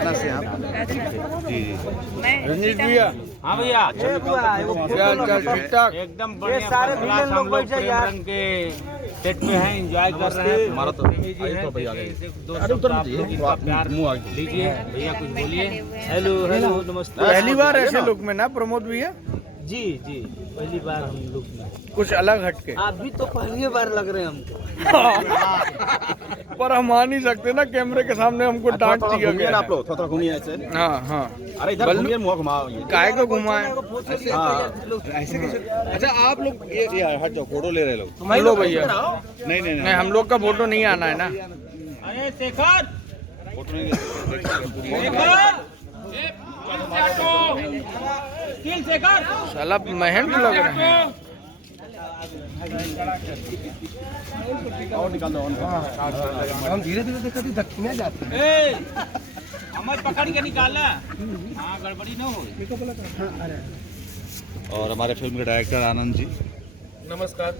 पटना से आप? जी जी। रंजीत भैया। हाँ भैया, ठीक ठाक। एकदम बढ़िया। सारे हम लोग प्रेम रंग के सेट पे हैं, एंजॉय कर रहे हैं। हमारा तो भैया प्यार लीजिए भैया, कुछ बोलिए। हेलो हेलो, नमस्ते। पहली बार ऐसे लुक में ना प्रमोद भैया? जी जी, पहली बार हम लोग कुछ अलग हटके। आप भी तो पहली बार लग रहे हैं हमको। पर हम आ नहीं सकते ना कैमरे के सामने, हमको डांट दिया गया। आप लोग थोड़ा घूमिए ऐसे। हाँ हाँ। अरे इधर घूमिए, मुंह घुमाओ। काय को घुमाए? ऐसे कैसे? अच्छा आप लोग ये हट जाओ, फोटो ले रहे लोग। लो भैया। नहीं नहीं नहीं, हम लोग का फोटो नहीं आना है ना। अरे शेखर, फोटो नहीं शेखर, साला मेहनत लग रहे हैं। और निकाल दो। हम धीरे धीरे देखते दक्षिणा जाते हैं। हमें पकड़ के निकाला। हाँ, गड़बड़ी न हो। और हमारे फिल्म के डायरेक्टर आनंद जी। नमस्कार।